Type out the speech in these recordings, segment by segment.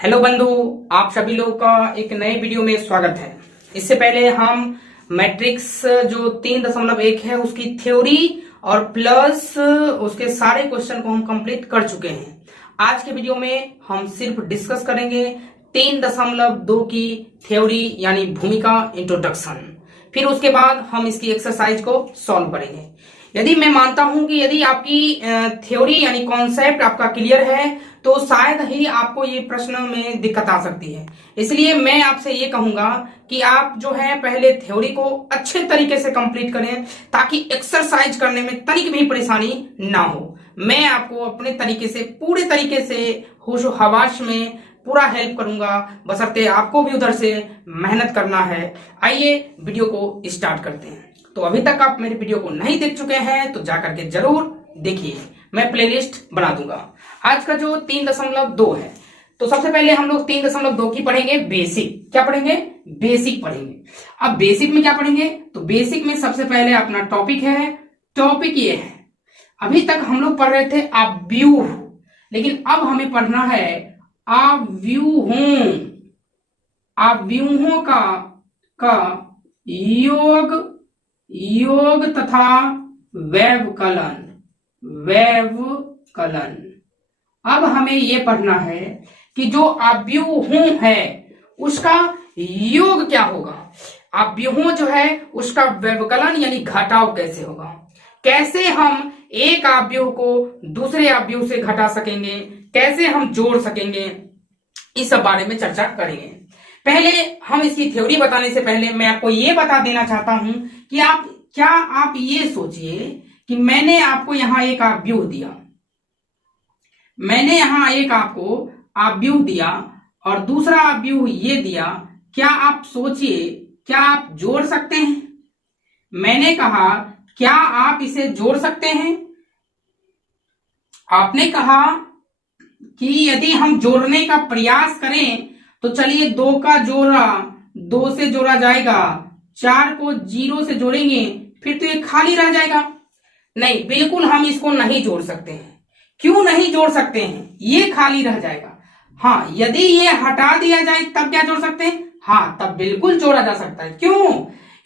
Hello बंधु, आप सभी लोगों का एक नए वीडियो में स्वागत है। इससे पहले हम मैट्रिक्स जो 3.1 है उसकी थ्योरी और प्लस उसके सारे क्वेश्चन को हम कंप्लीट कर चुके हैं। आज के वीडियो में हम सिर्फ डिस्कस करेंगे 3.2 की थ्योरी यानी भूमिका इंट्रोडक्शन। फिर उसके बाद हम इसकी एक्सरसाइज को सॉल्व करेंगे। यदि मैं मानता हूं कि यदि आपकी थ्योरी यानी कॉन्सेप्ट आपका क्लियर है तो शायद ही आपको ये प्रश्न में दिक्कत आ सकती है। इसलिए मैं आपसे ये कहूंगा कि आप जो है पहले थ्योरी को अच्छे तरीके से कंप्लीट करें ताकि एक्सरसाइज करने में तनिक भी परेशानी ना हो। मैं आपको अपने तरीके से पूरे तरीके से होश हवास में पूरा हेल्प करूंगा, बशर्ते आपको भी उधर से मेहनत करना है। आइए वीडियो को स्टार्ट करते हैं। तो अभी तक आप मेरे वीडियो को नहीं देख चुके हैं तो जाकर के जरूर देखिए, मैं प्लेलिस्ट बना दूंगा। आज का जो 3.2 है तो सबसे पहले हम लोग 3.2 की पढ़ेंगे बेसिक। क्या पढ़ेंगे? बेसिक पढ़ेंगे। अब बेसिक में क्या पढ़ेंगे? तो बेसिक में सबसे पहले अपना टॉपिक है। टॉपिक ये है, अभी तक हम लोग पढ़ रहे थे आव्यूह, लेकिन अब हमें पढ़ना है आव्यूहों। आव्यूहों का योग तथा व्यवकलन। अब हमें यह पढ़ना है कि जो आव्यूहों है उसका योग क्या होगा, आव्यूहों जो है उसका व्यवकलन यानी घटाव कैसे होगा, कैसे हम एक आव्यूह को दूसरे आव्यूह से घटा सकेंगे, कैसे हम जोड़ सकेंगे, इस सब बारे में चर्चा करेंगे। पहले हम इसकी थ्योरी बताने से पहले मैं आपको ये बता देना चाहता हूं कि आप ये सोचिए कि मैंने आपको यहां एक आव्यूह दिया, मैंने यहां एक आपको आव्यूह दिया और दूसरा आव्यूह ये दिया। क्या आप सोचिए, क्या आप जोड़ सकते हैं? मैंने कहा क्या आप इसे जोड़ सकते हैं? आपने कहा कि यदि हम जोड़ने का प्रयास करें तो चलिए 2 का जोड़ा 2 से जोड़ा जाएगा, 4 को 0 से जोड़ेंगे फिर तो ये खाली रह जाएगा। नहीं, बिल्कुल हम इसको नहीं जोड़ सकते हैं। क्यों नहीं जोड़ सकते हैं? ये खाली रह जाएगा। हाँ, यदि ये हटा दिया जाए तब क्या जोड़ सकते हैं? हाँ, तब बिल्कुल जोड़ा जा सकता है। क्यों?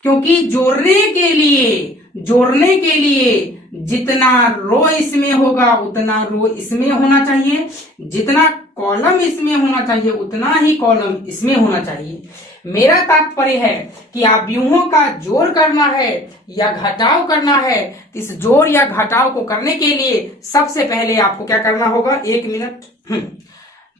क्योंकि जोड़ने के लिए जितना रो इसमें होगा उतना रो इसमें होना चाहिए, जितना कॉलम इसमें होना चाहिए उतना ही कॉलम इसमें होना चाहिए। मेरा तात्पर्य है कि आव्यूहों का जोड़ करना है या घटाव करना है, इस जोड़ या घटाव को करने के लिए सबसे पहले आपको क्या करना होगा? 1 मिनट।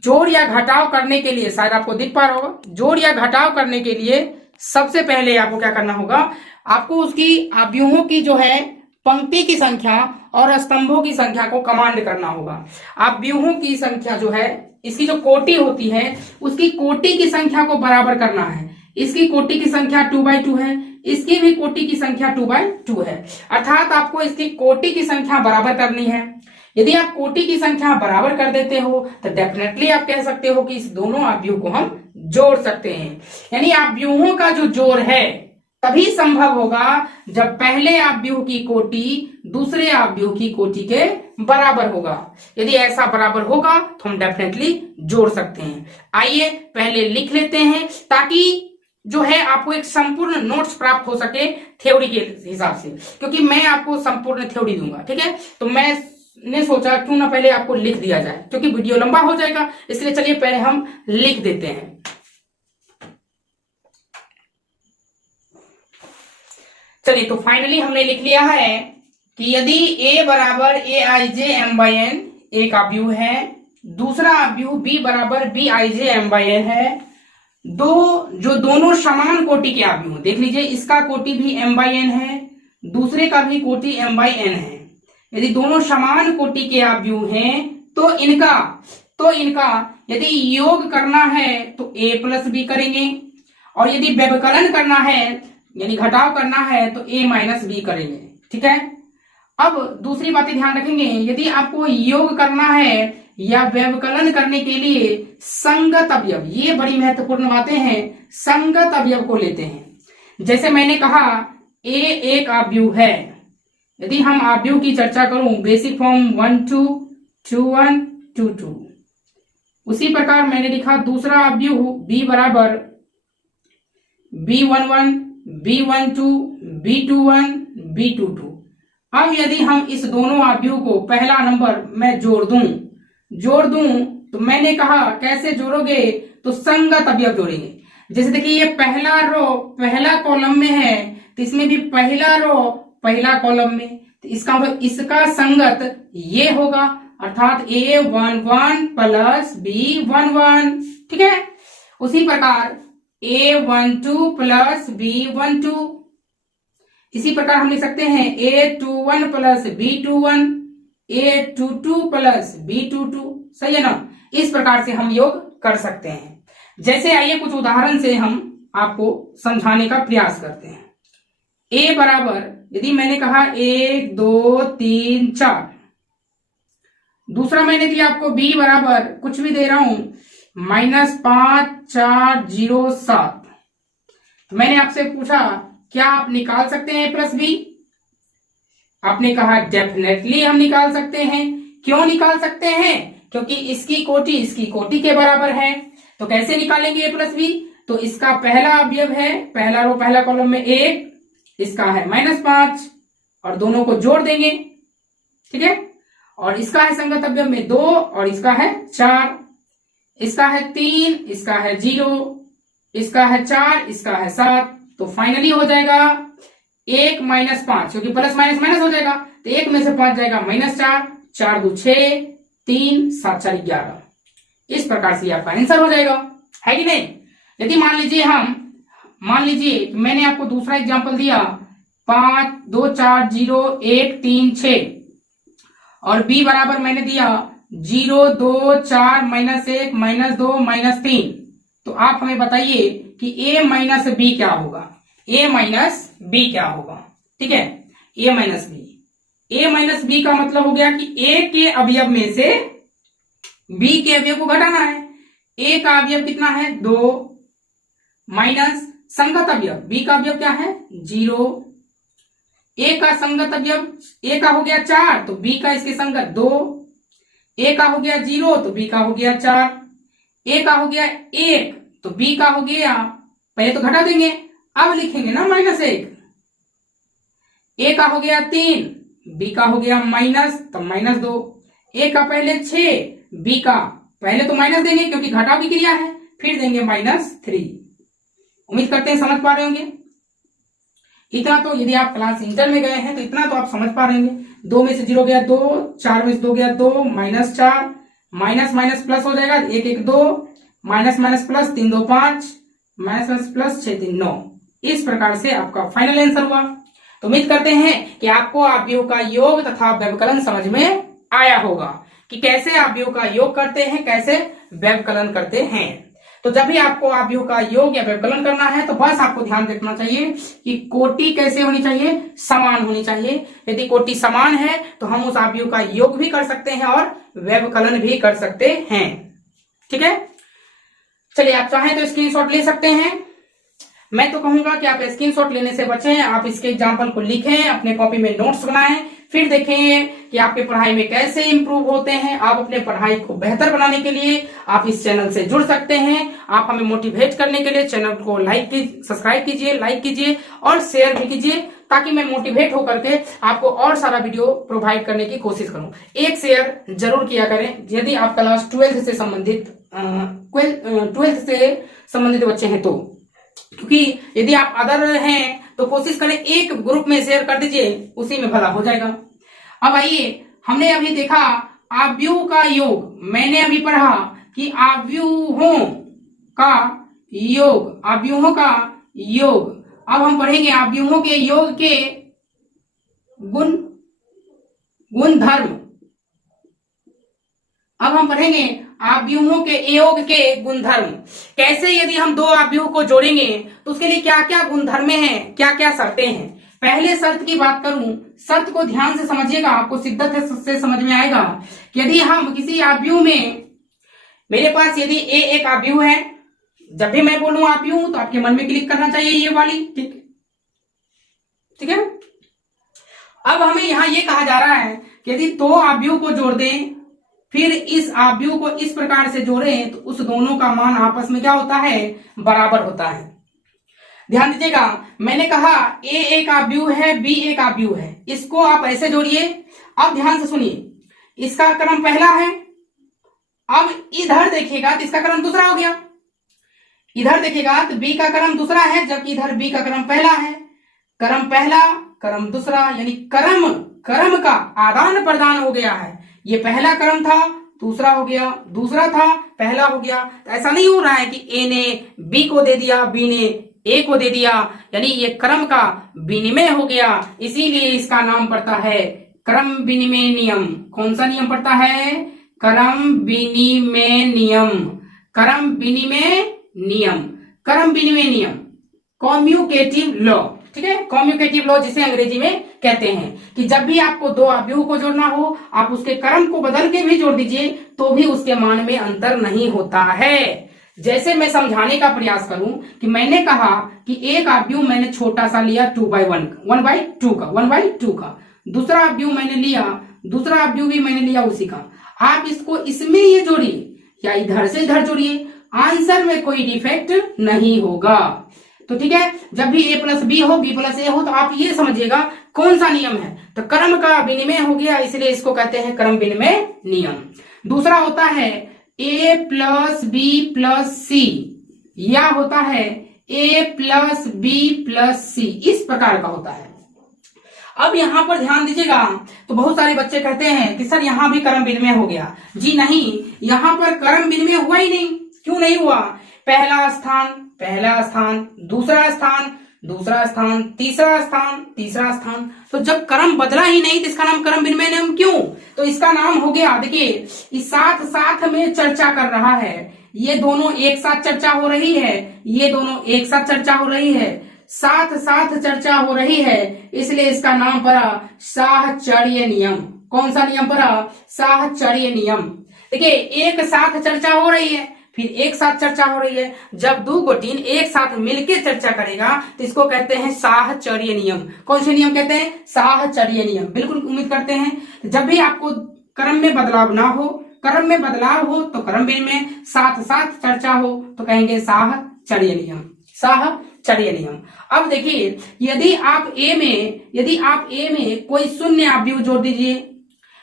जोड़ या घटाव करने के लिए, शायद आपको दिख पा रहा होगा, जोड़ या घटाव करने के लिए सबसे पहले आपको क्या करना होगा? आपको उसकी आव्यूहों की जो है पंक्ति की संख्या और स्तंभों की संख्या को कमांड करना होगा। आव्यूहों की संख्या जो है, इसकी जो कोटि होती है उसकी कोटि की संख्या को बराबर करना है। इसकी कोटि की संख्या 2/2 है, इसकी भी कोटि की संख्या 2/2 है, अर्थात आपको इसकी कोटि की संख्या बराबर करनी है। यदि आप कोटि की संख्या बराबर कर देते हो तो डेफिनेटली आप कह सकते हो कि इस दोनों आव्यूह को हम जोड़ सकते हैं। यानी आव्यूहों का जो जोड़ है तभी संभव होगा जब पहले आव्यूह की कोटि दूसरे आव्यूह की कोटि के बराबर होगा। यदि ऐसा बराबर होगा तो हम डेफिनेटली जोड़ सकते हैं। आइए पहले लिख लेते हैं ताकि जो है आपको एक संपूर्ण नोट्स प्राप्त हो सके थ्योरी के हिसाब से, क्योंकि मैं आपको संपूर्ण थ्योरी दूंगा। ठीक है, तो मैंने सोचा क्यों ना पहले आपको लिख दिया जाए, क्योंकि वीडियो लंबा हो जाएगा, इसलिए चलिए पहले हम लिख देते हैं। चलिए, तो फाइनली हमने लिख लिया है कि यदि a बराबर aij/m/n एक आव्यूह है, दूसरा आव्यूह b बराबर bij/m/n है, जो दोनों समान कोटि के आव्यूह, देख लीजिए इसका कोटि भी m/n है, दूसरे का भी कोटि m/n है। यदि दोनों समान कोटि के आव्यूह हैं तो इनका यदि योग करना है तो a+b करेंगे, और यदि व्यवकलन करना है यानी घटाव करना है तो a-b करेंगे। ठीक है, अब दूसरी बातें ध्यान रखेंगे, यदि आपको योग करना है या व्यवकलन करने के लिए संगत अवयव, ये बड़ी महत्वपूर्ण बातें हैं, संगत अवयव को लेते हैं। जैसे मैंने कहा a एक आव्यूह है, यदि हम आव्यूह की चर्चा करूं बेसिक फॉर्म 1 2 2 1 2 2, उसी प्रकार मैंने लिखा दूसरा अवयव b बराबर b11, b12, b21, b22। अब यदि हम इस दोनों अवयव को पहला नंबर मैं जोड़ दूं तो मैंने कहा कैसे जोड़ोगे, तो संगत अवयव जोड़ेंगे। जैसे देखिए ये पहला रो पहला कॉलम में है, तो इसमें भी पहला रो पहला कॉलम में, तो इसका मतलब इसका संगत ये होगा, अर्थात A11 प्लस B11। ठीक है, उसी प्रकार A12 प्लस B12, इसी प्रकार हम लिख सकते हैं A21 plus B21, A22 plus B22। सही है ना, इस प्रकार से हम योग कर सकते हैं। जैसे आइए कुछ उदाहरण से हम आपको समझाने का प्रयास करते हैं। A बराबर, यदि मैंने कहा 1 2 3 4, दूसरा मैंने दिया आपको B बराबर कुछ भी दे रहा हूं -5 4 0 7। मैंने आपसे पूछा क्या आप निकाल सकते हैं A प्लस B? आपने कहा डेफिनेटली हम निकाल सकते हैं। क्यों निकाल सकते हैं? क्योंकि इसकी कोटि के बराबर है। तो कैसे निकालेंगे A प्लस B? तो इसका पहला अवयव है, पहला रो पहला कॉलम में 1, इसका है -5 और दोनों को जोड़ देंगे। ठीक है, और इसका है संगत अवयव में 2 और इसका है 4, इसका है 3, इसका है 0, इसका है 4, इसका है 7। तो फाइनली हो जाएगा 1 -5, क्योंकि प्लस माइनस माइनस हो जाएगा, तो 1 में से 5 जाएगा -4, 4 2 6, 3 7 4 11। इस प्रकार से आपका आंसर हो जाएगा, है कि नहीं। यदि मान लीजिए कि मैंने आपको दूसरा एग्जांपल दिया 5 2 4 0 1 3 6 और B बराबर मैंने दिया 0 2 4 -1 -2 -3, तो आप हमें बताइए कि A माइनस B क्या होगा। A माइनस B क्या होगा? ठीक है, A माइनस B का मतलब हो गया कि A के अवयव में से B के अवयव को घटाना है। A का अवयव कितना है 2 माइनस संगत अवयव B का अवयव क्या है 0। A का संगत अवयव A का हो गया 4, तो B का इसके संगत 2। A का हो गया 0, तो B का हो गया 4। A का हो गया 1, तो B का हो गया, पहले तो घटा देंगे, अब लिखेंगे ना -1। A का हो गया 3, B का हो गया माइनस, तब -2। A का पहले 6, B का पहले तो माइनस देंगे क्योंकि घटाव की क्रिया है, फिर देंगे -3। उम्मीद करते हैं समझ पा रहे होंगे। इतना तो यदि आप क्लास इंटर में गए हैं तो इतना तो आप समझ पा रहे होंगे। 2 में से 0 गया 2, 4 में से 2 गया 2, -4, माइनस माइनस प्लस हो जाएगा 1 1 2, minus minus plus 3 2 5, minus minus plus 6 3 9। इस प्रकार से आपका फाइनल आंसर हुआ। तो उम्मीद करते हैं कि आपको अवयव का योग तथा व्यवकलन समझ में आया होगा कि कैसे अवयव का योग करते हैं, कैसे व्यवकलन करते हैं। तो जब भी आपको अवयव का योग या व्यवकलन करना है तो बस आपको ध्यान रखना चाहिए कि कोटि कैसे होनी चाहिए, समान होनी चाहिए। यदि कोटि समान है तो हम उस अवयव का योग भी कर सकते हैं और व्यवकलन भी कर सकते हैं। ठीक है, चलिए आप चाहें तो स्क्रीनशॉट ले सकते हैं। मैं तो कहूंगा कि आप स्क्रीनशॉट लेने से बचें, आप इसके एग्जाम्पल को लिखें, अपने कॉपी में नोट्स बनाएं, फिर देखें कि आपके पढ़ाई में कैसे इंप्रूव होते हैं। आप अपने पढ़ाई को बेहतर बनाने के लिए आप इस चैनल से जुड़ सकते हैं। आप हमें मोटिवेट करने के लिए चैनल को सब्सक्राइब कीजिए, लाइक कीजिए और शेयर भी कीजिए, ताकि मैं मोटिवेट होकर के आपको और सारा वीडियो प्रोवाइड करने की कोशिश करूं। एक शेयर जरूर किया करें यदि आप क्लास 12 से संबंधित बच्चे हैं तो, क्योंकि यदि आप अदर हैं तो कोशिश करें एक ग्रुप में शेयर कर दीजिए, उसी में भला हो जाएगा। अब आइए, हमने अभी देखा अवयव का योग, मैंने अभी पढ़ा कि अवयवों का योग। अब हम पढ़ेंगे अवयवों के योग के गुणधर्म। अब हम पढ़ेंगे अवयवों के योग के गुणधर्म। कैसे यदि हम दो अवयवों को जोड़ेंगे तो उसके लिए क्या क्या गुणधर्म हैं, क्या क्या शर्तें हैं। पहले शर्त की बात करूं, शर्त को ध्यान से समझिएगा, आपको शिद्दत से समझ में आएगा कि यदि हम किसी अवयव में, मेरे पास यदि ए एक अवयव है, जब भी मैं बोलूं अवयव तो आपके मन में क्लिक करना चाहिए ये वाली, ठीक है। अब हमें यहां ये कहा जा रहा है कि यदि दो अवयव को जोड़ दें फिर इस आव्यूह को इस प्रकार से जोड़ें तो उस दोनों का मान आपस में क्या होता है, बराबर होता है। ध्यान दीजिएगा, मैंने कहा ए एक आव्यूह है, बी एक आव्यूह है, इसको आप ऐसे जोड़िए। अब ध्यान से सुनिए, इसका क्रम पहला है, अब इधर देखिएगा तो इसका क्रम दूसरा हो गया, इधर देखिएगा तो बी का क्रम दूसरा है, जबकि इधर बी का क्रम पहला है। क्रम पहला क्रम दूसरा, यानी क्रम का आदान प्रदान हो गया है। ये पहला क्रम था, दूसरा हो गया, दूसरा था, पहला हो गया। तो ऐसा नहीं हो रहा है कि ए ने बी को दे दिया, बी ने ए को दे दिया, यानी ये क्रम का विनिमय हो गया, इसीलिए इसका नाम पड़ता है क्रम विनिमय नियम। कौन सा नियम पड़ता है, क्रम विनिमय नियम, क्रम विनिमय नियम, क्रम विनिमय नियम, कॉम्यूटेटिव लॉ। ठीक है, कॉम्यूटेटिव लॉ जिसे अंग्रेजी में कहते हैं कि जब भी आपको दो आव्यूह को जोड़ना हो, आप उसके क्रम को बदल के भी जोड़ दीजिए तो भी उसके मान में अंतर नहीं होता है। जैसे मैं समझाने का प्रयास करूं कि मैंने कहा कि एक आव्यूह मैंने छोटा सा लिया 2/1, 1/2 का, दूसरा आव्यूह मैंने लिया, दूसरा आव्यूह भी मैंने लिया उसी का। आप इसको इसमें ये जोड़िए या इधर से इधर जोड़िए, आंसर में कोई डिफेक्ट नहीं होगा। तो ठीक है, जब भी a प्लस बी हो, b प्लस ए हो, तो आप ये समझिएगा कौन सा नियम है, तो क्रम का विनिमय हो गया, इसलिए इसको कहते हैं क्रम विनिमय नियम। दूसरा होता है a प्लस बी प्लस सी, या होता है a प्लस बी प्लस सी, इस प्रकार का होता है। अब यहां पर ध्यान दीजिएगा, तो बहुत सारे बच्चे कहते हैं कि सर यहां भी क्रम विनिमय हो गया। जी नहीं, यहां पर क्रम विनिमय हुआ ही नहीं। क्यों नहीं हुआ, पहला स्थान पहला स्थान, दूसरा स्थान दूसरा स्थान, तीसरा स्थान तीसरा स्थान, तो जब क्रम बदला ही नहीं तो इसका नाम क्रम विनिमय नियम क्यों, तो इसका नाम हो गया, देखिए इस साथ साथ में चर्चा कर रहा है, ये दोनों एक साथ चर्चा हो रही है, ये दोनों एक साथ चर्चा हो रही है, साथ साथ चर्चा हो रही है, इसलिए इसका नाम पड़ा साहचर्य नियम। कौन सा नियम पड़ा, साहचर्य नियम। देखिए एक साथ चर्चा हो रही है, फिर एक साथ चर्चा हो रही है, जब दो गोटीन एक साथ मिलकर चर्चा करेगा तो इसको कहते हैं साहचर्य नियम। कौन से नियम कहते हैं, साहचर्य नियम। बिल्कुल उम्मीद करते हैं जब भी आपको क्रम में बदलाव ना हो, क्रम में बदलाव हो तो क्रम में, साथ साथ चर्चा हो तो कहेंगे साहचर्य नियम, साहचर्य नियम। अब देखिए यदि आप ए में कोई शून्य आव्यूह जोड़ दीजिए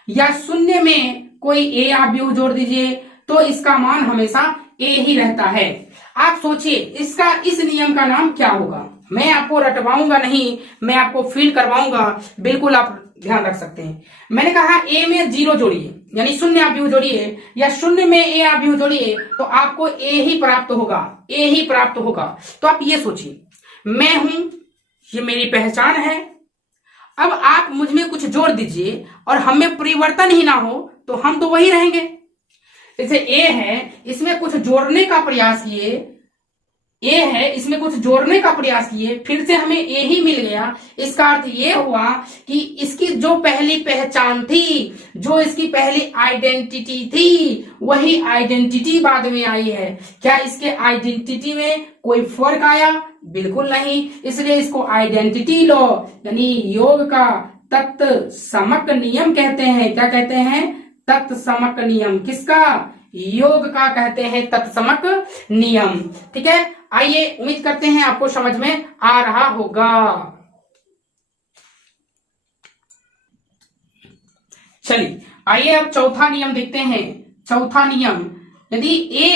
या शून्य में कोई ए आव्यूह जोड़ दीजिए तो इसका मान हमेशा ए ही रहता है। आप सोचिए इसका इस नियम का नाम क्या होगा, मैं आपको रटवाऊंगा नहीं, मैं आपको फील करवाऊंगा, बिल्कुल आप ध्यान रख सकते हैं। मैंने कहा ए में 0 जोड़िए, यानी शून्य आव्यूह जोड़िए, या शून्य में ए आव्यूह जोड़िए तो आपको ए ही प्राप्त होगा, ए ही प्राप्त होगा। तो आप ये सोचिए, मैं हूं, ये मेरी पहचान है, अब आप मुझ में कुछ जोड़ दीजिए और हमें परिवर्तन ही ना हो तो हम तो वही रहेंगे। जैसे ए है, इसमें कुछ जोड़ने का प्रयास किए, ए है इसमें कुछ जोड़ने का प्रयास किए, फिर से हमें ए ही मिल गया। इसका अर्थ ये हुआ कि इसकी जो पहली पहचान थी, जो इसकी पहली आइडेंटिटी थी, वही आइडेंटिटी बाद में आई है। क्या इसके आइडेंटिटी में कोई फर्क आया, बिल्कुल नहीं, इसलिए इसको आइडेंटिटी लॉ यानी योग का तत्समक नियम कहते हैं। क्या कहते हैं, तत्समक नियम। किसका, योग का कहते हैं तत्समक नियम। ठीक है, आइए उम्मीद करते हैं आपको समझ में आ रहा होगा। चलिए आइए अब चौथा नियम देखते हैं। चौथा नियम, यदि ए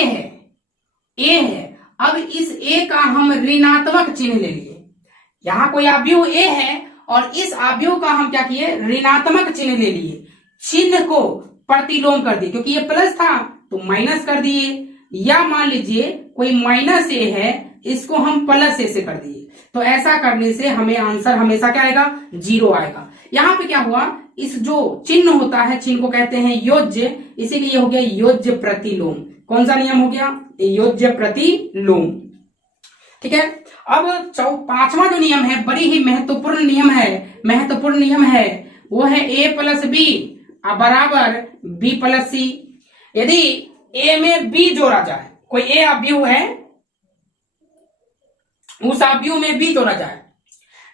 है, अब इस ए का हम ऋणात्मक चिन्ह ले लिए। यहां कोई आव्यूह ए है और इस आव्यूह का हम क्या किए, ऋणात्मक चिन्ह ले लिए, चिन्ह को प्रतिलोम कर दिए, क्योंकि ये प्लस था तो माइनस कर दिए, या मान लीजिए कोई माइनस ए है, इसको हम प्लस ए से कर दिए, तो ऐसा करने से हमें आंसर हमेशा क्या आएगा, 0 आएगा। यहाँ पे क्या हुआ, इस जो चिन्ह होता है, चिन्ह को कहते हैं योज्य, इसीलिए हो गया योज्य प्रतिलोम। कौन सा नियम हो गया, योज्य प्रतिलोम। ठीक है, अब 5वां जो नियम है, बड़ी ही महत्वपूर्ण नियम है, वो है ए प्लस बी बराबर बी प्लस सी। यदि ए में बी जोड़ा जाए, कोई ए आव्यूह है, उस आव्यूह में बी जोड़ा जाए,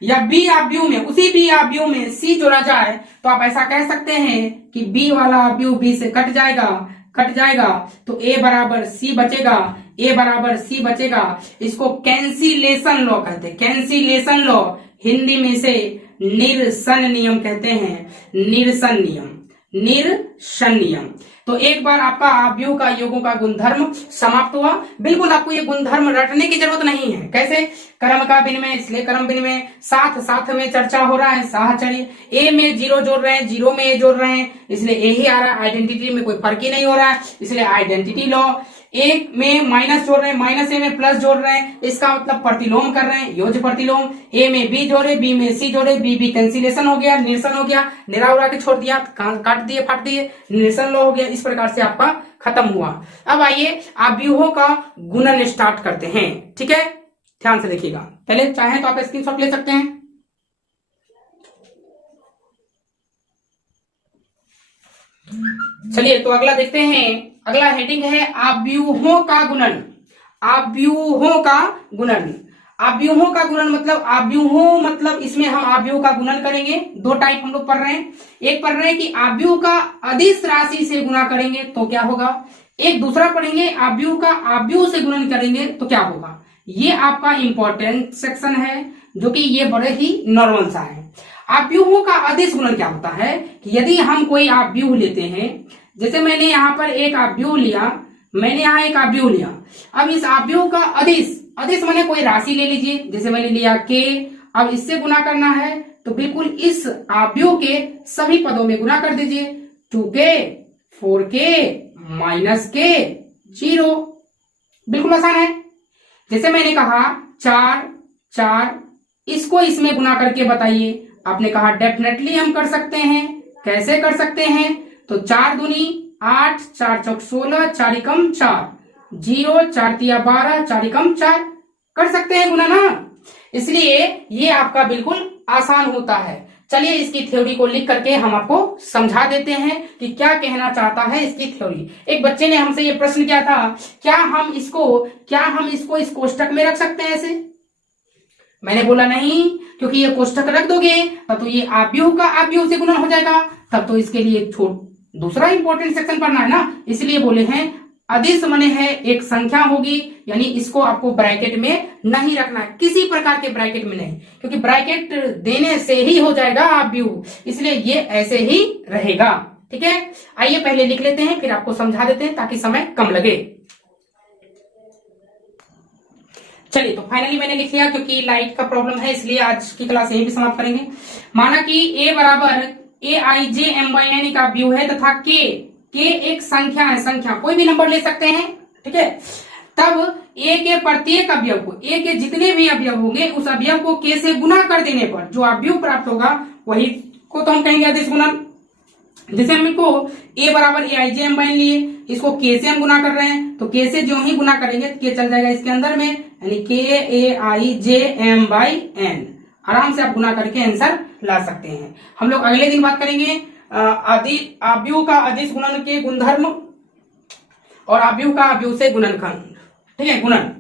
या बी अवयव में, उसी बी अवयव में सी जोड़ा जाए तो आप ऐसा कह सकते हैं कि बी वाला अवयव बी से कट जाएगा तो ए बराबर सी बचेगा, ए बराबर सी बचेगा। इसको कैंसिलेशन लॉ कहते हैं, कैंसिलेशन लॉ, हिंदी में से निरसन नियम कहते हैं, निरसन नियम। तो एक बार आपका अवयव का योगों का गुणधर्म समाप्त हुआ। बिल्कुल आपको ये गुणधर्म रटने की जरूरत नहीं है। कैसे? क्रम का विनिमय, इसलिए क्रम विनिमय, साथ में चर्चा हो रहा है, साहचर्य, ए में जीरो जोड़ रहे हैं, जीरो में ए जोड़ रहे हैं, इसलिए ए ही आ रहा है, आइडेंटिटी में कोई फर्क ही नहीं हो रहा है, इसलिए आइडेंटिटी लॉ। ए में माइनस जोड़ रहे हैं, माइनस ए में प्लस जोड़ रहे हैं, इसका मतलब प्रतिलोम कर रहे हैं, योज प्रतिलोम। ए में बी जोड़े, बी में सी जोड़े, बी कैंसिलेशन हो गया, निरसन हो गया, निरा उड़ा के छोड़ दिया, काट दिए, फाट दिए, निरसन लॉ हो गया। इस प्रकार से आपका खत्म हुआ। अब आइए अवयवों का गुणन स्टार्ट करते हैं। ठीक है, ध्यान से देखिएगा। पहले चाहे तो आप स्क्रीनशॉट ले सकते हैं। चलिए तो अगला देखते हैं। अगला हेडिंग है अवयवों का गुणन। अवयवों का गुणन, अवयवों का गुणन मतलब अवयवों मतलब इसमें हम अवयव का गुणन करेंगे। दो टाइप हम लोग पढ़ रहे हैं। एक पढ़ रहे हैं कि अवयव का अदिश राशि से गुणा करेंगे तो क्या होगा। एक दूसरा पढ़ेंगे अवयव का अवयव से गुणन करेंगे तो क्या होगा। ये आपका इंपॉर्टेंट सेक्शन है, जो कि ये बड़े ही नॉर्मल सा है। अवयवों का अदिश गुणन क्या होता है कि यदि हम कोई अवयव लेते हैं, जैसे मैंने यहाँ पर एक अवयव लिया, मैंने यहाँ एक अवयव लिया, अब इस अवयव का अदिश, अदिश माने कोई राशि ले लीजिए, जैसे मैंने लिया के, अब इससे गुणा करना है तो बिल्कुल इस अवयव के सभी पदों में गुणा कर दीजिए। 2k, 4k, -k, 0, बिल्कुल आसान है। जैसे मैंने कहा 4, इसको इसमें गुणा करके बताइए। आपने कहा डेफिनेटली हम कर सकते हैं। कैसे कर सकते हैं? तो 4 दूनी 8, 4 चौक 16, 4 एकम 4, 0, 4 तिया 12, 4 एकम 4, कर सकते हैं गुना ना। इसलिए ये आपका बिल्कुल आसान होता है। चलिए इसकी थ्योरी को लिख करके हम आपको समझा देते हैं कि क्या कहना चाहता है इसकी थ्योरी। एक बच्चे ने हमसे ये प्रश्न किया था, क्या हम इसको इस कोष्टक में रख सकते हैं ऐसे? मैंने बोला नहीं, क्योंकि ये कोष्टक रख दोगे तब तो ये अवयव का अवयव से गुणन हो जाएगा, तब तो इसके लिए दूसरा इंपॉर्टेंट सेक्शन पढ़ना है ना। इसलिए बोले हैं अदिश मने है एक संख्या होगी, यानी इसको आपको ब्रैकेट में नहीं रखना है, किसी प्रकार के ब्रैकेट में नहीं, क्योंकि ब्रैकेट देने से ही हो जाएगा अवयव, इसलिए ये ऐसे ही रहेगा। ठीक है, आइए पहले लिख लेते हैं, फिर आपको समझा देते हैं ताकि समय कम लगे। चलिए तो फाइनली मैंने लिख लिया, क्योंकि लाइट का प्रॉब्लम है इसलिए आज की क्लास यहीं भी समाप्त करेंगे। माना कि a बराबर aij/m/n का अवयव है तथा k एक संख्या है, संख्या कोई भी नंबर ले सकते हैं। ठीक है, तब a के प्रत्येक अवयव को, a के जितने भी अवयव होंगे उस अवयव को k से गुना कर देने पर जो अवयव प्राप्त होगा वही को तो हम कहेंगे अदिश गुणन। जैसे हमको a बराबर aij/m/n लिए, इसको k से हम गुना कर रहे हैं तो k से जो ही गुना करेंगे k चल जाएगा इसके अंदर में, यानी k आराम से आप गुना करके आंसर ला सकते हैं। हम लोग अगले दिन बात करेंगे अवयव का अदिश गुणन के गुणधर्म और अवयव का अवयव से गुणनखंड। ठीक है, गुणन।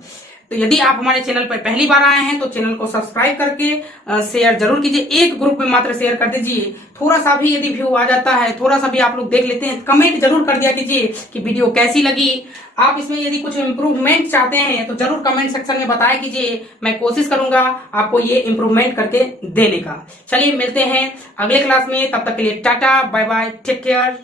तो यदि आप हमारे चैनल पर पहली बार आए हैं तो चैनल को सब्सक्राइब करके शेयर जरूर कीजिए। एक ग्रुप में मात्र शेयर कर दीजिए। थोड़ा सा भी यदि व्यू आ जाता है, थोड़ा सा भी आप लोग देख लेते हैं, कमेंट जरूर कर दिया कीजिए कि वीडियो कैसी लगी। आप इसमें यदि कुछ इम्प्रूवमेंट चाहते हैं तो जरूर कमेंट सेक्शन में बताया कीजिए, मैं कोशिश करूंगा आपको ये इम्प्रूवमेंट करके देने का। चलिए मिलते हैं अगले क्लास में, तब तक के लिए tata bye bye, take care.